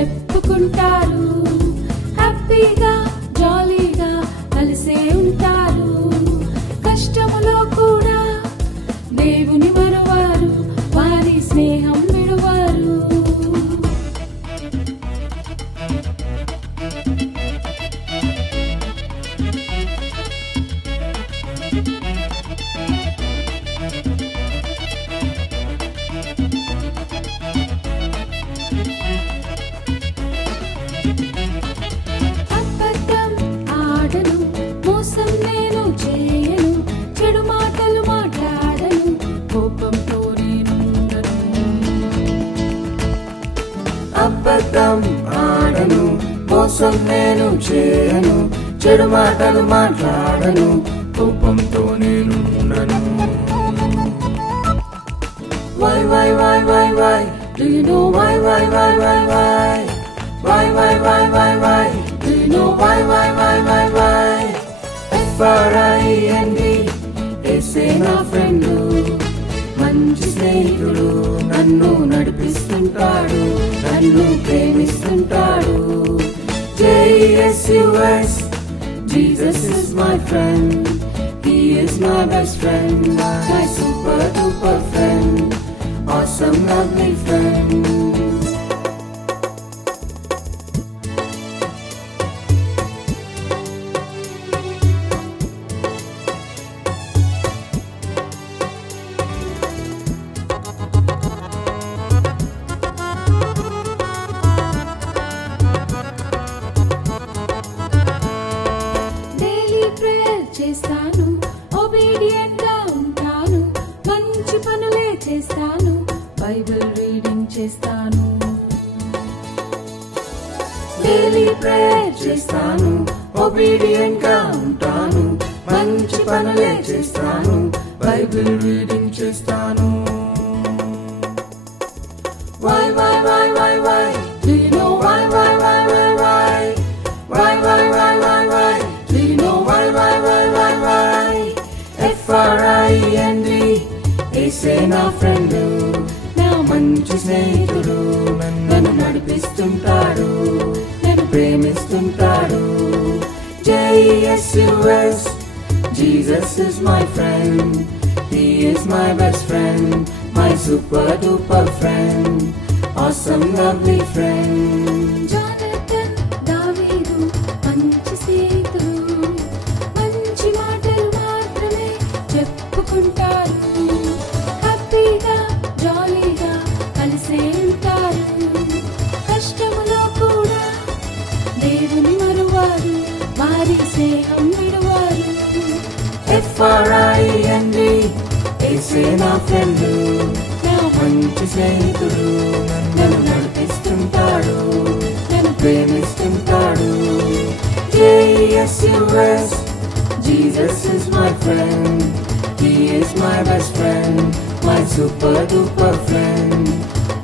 చెప్పుకుంటారు. హ్యాపీగా జాలీగా కలిసే ఉంటారు. కష్టములో కూడా దేవుని మరువారు, వారి స్నేహం విడువారు. అబద్ధం ఆడను, మోసం నేను చేయను, చెడు మాటలు మాట్లాడను, కోపంతో నేనుండను. అబద్ధం ఆడను, మోసం నేను చేయను, చెడు మాటలు మాట్లాడను, కోపంతో నేనుండను. Why, why, why, why, why? Do you know why, why, why, why, why? Why, why, why, why, why? Do you know why, why, why, why, why? FRIEND, యేసే నా ఫ్రెండు, మంచి స్నేహితుడు, నన్ను నడిపిస్తుంటాడు, నన్ను ప్రేమిస్తుంటాడు. JESUS, Jesus is my friend, He is my best friend, my super duper friend, awesome lovely friend. Daily prayer చేస్తాను, obedient గా ఉంటాను, మంచి పనులే చేస్తాను, బైబిల్ రీడింగ్ చేస్తాను. డైలీ ప్రేయర్ చేస్తాను, ఒబీడియంట్ గా ఉంటాను, మంచి పనులే చేస్తాను, బైబిల్ రీడింగ్ చేస్తాను. Why, why, why, why, why? Do you know why, why, why, why, why? Why, why, why, why, why? Do you know why, why, why, why, why? FRIEND, యేసే నా friend, నా మంచి స్నేహితుడు, నన్ను నడిపిస్తుంటాడు, నన్ను ప్రేమిస్తుంటాడు. JESUS, Jesus is my friend, He is my best friend, my super duper friend, awesome lovely friend. Jonathan, దావీదు మంచి స్నేహితులు, మంచి మాటలు మాత్రమే చెప్పుకుంటారు. హ్యాపీగా జాలీగా కలిసే ఉంటారు. కష్టములో కూడా దేవుని మరువారు, వారి స్నేహం విడువారు. FRIEND, యేసే నా ఫ్రెండు, నా మంచి స్నేహితుడు, నన్ను నడిపిస్తుంటాడు, నన్ను ప్రేమిస్తుంటాడు. JESUS, Jesus is my friend, He is my best friend, my super duper friend,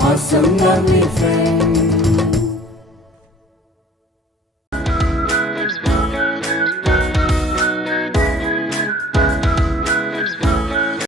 awesome lovely friend.